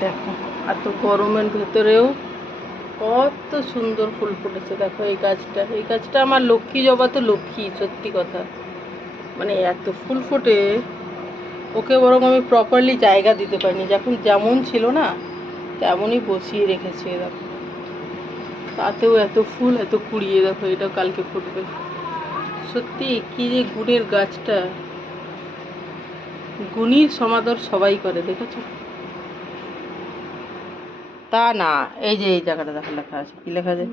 দেখো, এত গরমের ভেতরেও কত সুন্দর ফুল ফুটেছে। দেখো এই গাছটা এই গাছটা আমার লক্ষ্মী জবা তো লক্ষ্মী, সত্যি কথা। মানে এত ফুল ফোটে, ওকে বরং আমি প্রপারলি জায়গা দিতে পারিনি। যখন যেমন ছিল না, তেমনই বসিয়ে রেখেছি দেখো। তাতেও এত ফুল, এত কুড়িয়ে দেখো, এটা কালকে ফুটবে। সত্যি, কি যে গুণের গাছটা। গুণীর সমাদর সবাই করে, দেখেছ? তা না এই যে এই জায়গাটা দেখো লেখা আছে। কি লেখা আছে?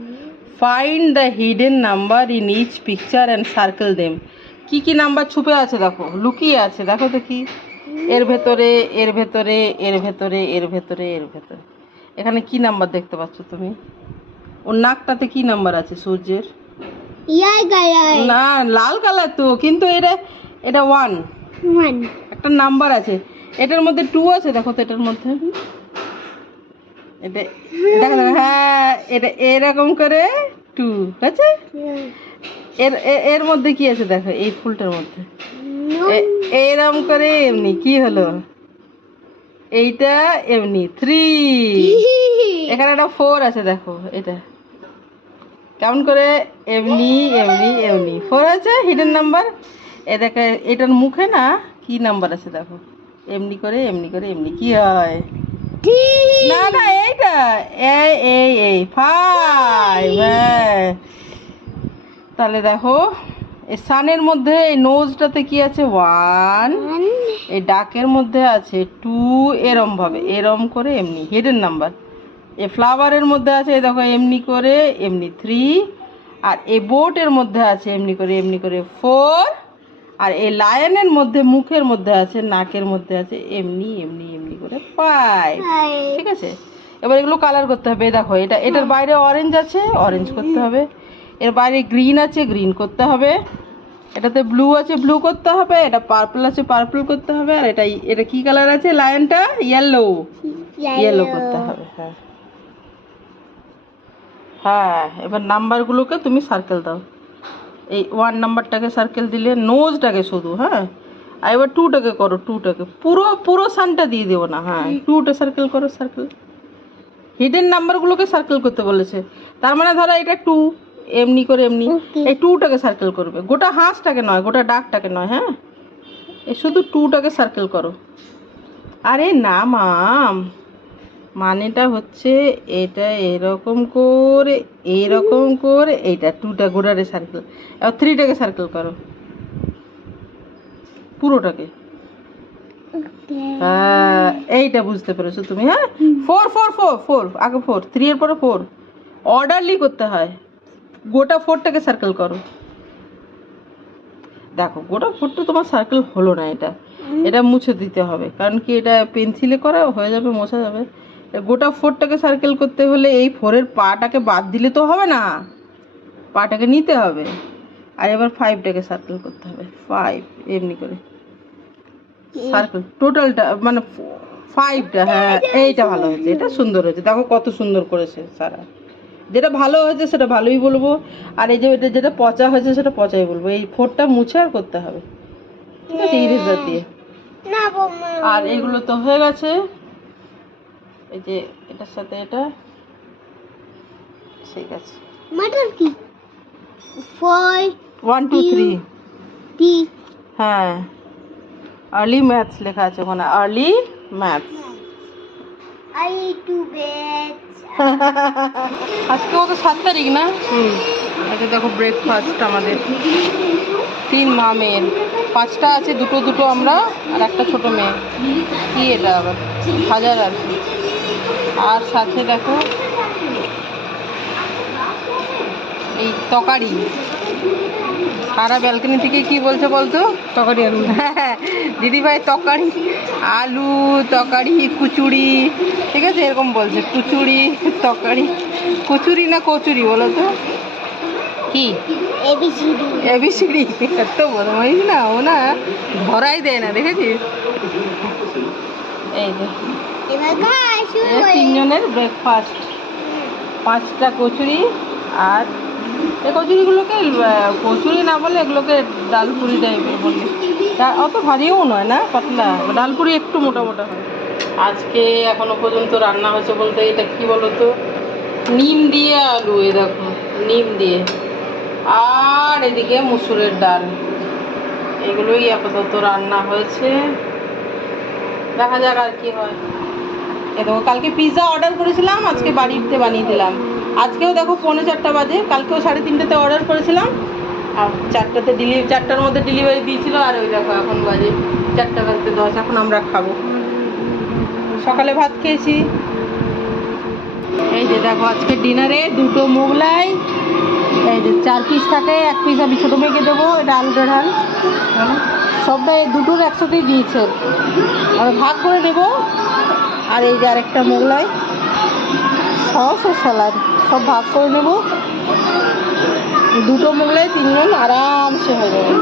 Find the hidden number in each picture and circle them কি কি নাম্বার ছুপে আছে দেখো? লুকিয়ে আছে দেখো তো কি এর ভেতরে এর ভেতরে এর ভেতরে এর ভেতরে এর ভেতরে। এখানে কি নাম্বার দেখতে পাচ্ছ তুমি? ওর নাকটাতে কি নাম্বার আছে সূর্যের? না লাল কালার তো কিন্তু এটা এটা ওয়ান ওয়ান একটা নাম্বার আছে। এটার মধ্যে টু আছে দেখো তো এটার মধ্যে। এটা দেখো হ্যাঁ এটা এরকম করে টু আছে এর এর মধ্যে কি আছে দেখো এই ফুলটার মধ্যে? এ- এরম করে এমনি কি হলো? এইটা এমনি থ্রি। এখানে একটা ফোর আছে দেখো এটা। কেমন করে? এমনি এমনি এমনি। ফোর আছে হিডেন নাম্বার এ দেখে এটার মুখে না কি নাম্বার আছে দেখো? এমনি করে এমনি করে এমনি কি হয়? না না এইটা এই এই এই ফাইভ হ্যাঁ তাহলে দেখো এই সানের মধ্যে এই নোজটাতে কি আছে ওয়ান এই ডাকের মধ্যে আছে টু এরম ভাবে। এরম করে এমনি। হিডেন নাম্বার এই ফ্লাওয়ারের মধ্যে আছে এই দেখো এমনি করে এমনি থ্রি আর এই বোটের মধ্যে আছে এমনি করে এমনি করে ফোর আর এই লায়নের মধ্যে মুখের মধ্যে আছে নাকের মধ্যে আছে এমনি এমনি এমনি। করে। ফাইভ ঠিক আছে? এবার এগুলো কালার করতে হবে দেখো এটা এটার বাইরে অরেঞ্জ আছে অরেঞ্জ করতে হবে। এর বাইরে গ্রিন আছে গ্রিন করতে হবে। এটাতে ব্লু আছে ব্লু করতে হবে। এটা পার্পল আছে পার্পল করতে হবে। আর এটা এটা কি কালার আছে? লায়নটা ইয়েলো ইয়েলো করতে হবে হ্যাঁ। হ্যাঁ এবার নাম্বারগুলোকে তুমি সার্কেল দাও। এই ওয়ান নাম্বারটাকে সার্কেল দিলে নোজটাকে শুধু হ্যাঁ। আর এবার টুটাকে করো টুটাকে পুরো পুরো সানটা দিয়ে দেবো না হ্যাঁ। টুটা সার্কেল করো সার্কেল হিডেন নাম্বারগুলোকে সার্কেল করতে বলেছে। তার মানে ধরো এটা টু এমনি করে এমনি। এই টুটাকে সার্কেল করবে। গোটা হাঁসটাকে নয় গোটা ডাকটাকে নয় হ্যাঁ? এ শুধু টুটাকে সার্কেল করো। আরে না মাম মানেটা হচ্ছে এটা এরকম করে এরকম করে এইটা টুটা গোড়ারে সার্কেল এবার থ্রিটাকে সার্কেল করো। পুরোটাকে। হ্যাঁ এইটা বুঝতে পেরেছ তুমি হ্যাঁ? ফোর ফোর ফোর ফোর আগে ফোর থ্রি এর পরে ফোর অর্ডারলি করতে হয়। গোটা ফোরটাকে সার্কেল করো। দেখো গোটা ফোরটা তোমার সার্কেল হলো না এটা। এটা মুছে দিতে হবে কারণ কি এটা পেন্সিলে করা হয়ে যাবে মোছা যাবে। গোটা ফোরটাকে সার্কেল করতে হলে এই ফোরের পাটাকে বাদ দিলে তো হবে না। পাটাকে নিতে হবে। আর এবার ফাইভটাকে সার্কেল করতে হবে। ফাইভ এমনি করে। সার্কেল টোটালটা মানে ফাইভটা হ্যাঁ এইটা ভালো হয়েছে। এটা সুন্দর হয়েছে। দেখো কত সুন্দর করেছে সারা। যেটা ভালো হয়েছে সেটা ভালোই বলব। আর এই যে এটা যেটা পচা হয়েছে সেটা পচাই বলব। এই ফোরটা মুছে আর করতে হবে। ঠিক আছে ইরেজার দিয়ে। আর এগুলো তো হয়ে গেছে। এই যে এটার সাথে এটা। ঠিক আছে। মটর কি? ফোর ওয়ান টু থ্রি টি হ্যাঁ। আর্লি ম্যাথস লেখা আছে ওখানে। Early maths I to bed আজকে তো সাত তারিখ না? হুম। আজকে দেখো ব্রেকফাস্ট আমাদের। তিন মা মেয়ের। পাঁচটা আছে দুটো দুটো আমরা আর একটা ছোট মেয়ে। কি এটা আবার? হাজার আর কি। আর সাথে দেখো এই তকারি সারা ব্যালকনি থেকে কি বলছে বলতো? তকারি আলু। দিদি ভাই তকারি আলু তকারি কুচুরি ঠিক আছে এরকম বলছে। কুচুরি তকারি কুচুরি না কচুরি বলো তো? কি? এবিসিডি। এত বদমাইশ না ও না ধরাই দেয় না দেখেছিস? এই তিনজনের ব্রেকফাস্ট পাঁচটা কচুরি আর এই কচুরিগুলোকে কচুরি না বলে এগুলোকে ডালপুরি টাইপের বলে। অত ভারীও নয় না, পাতলা। ডালপুরি একটু মোটা মোটা হয়। আজকে এখনও পর্যন্ত রান্না হয়েছে বলতে, এটা কি বলতো? নিম দিয়ে আলু এ দেখো, নিম দিয়ে। আর এদিকে মুসুরের ডাল। এগুলোই আপাতত রান্না হয়েছে। দেখা যাক আর কি হয়। এ দেখো, কালকে পিৎজা অর্ডার করেছিলাম, আজকে বাড়িতে বানিয়ে দিলাম। আজকেও দেখো পৌনে চারটা বাজে, কালকেও সাড়ে তিনটেতে অর্ডার করেছিলাম। আর চারটাতে ডেলিভারি চারটার মধ্যে ডেলিভারি দিয়েছিল, আর ওই দেখো এখন বাজে চারটা বাজতে দশ, এখন আমরা খাব। সকালে ভাত খেয়েছি। এই যে দেখো আজকে ডিনারে দুটো মোগলাই, এই যে চার পিস থাকে, এক পিস আমি ছোটো মেয়েকে দেবো, এটা আলুটা ঢাল। সবটাই দুটোর একসাথেই দিয়েছে। আর ভাগ করে দেবো আর এই যে আরেকটা মোগলাই, সস ও স্যালাড সব ভাগ করে নেব। দুটো মোগলে তিনজন আরামসে হয়ে যাবে।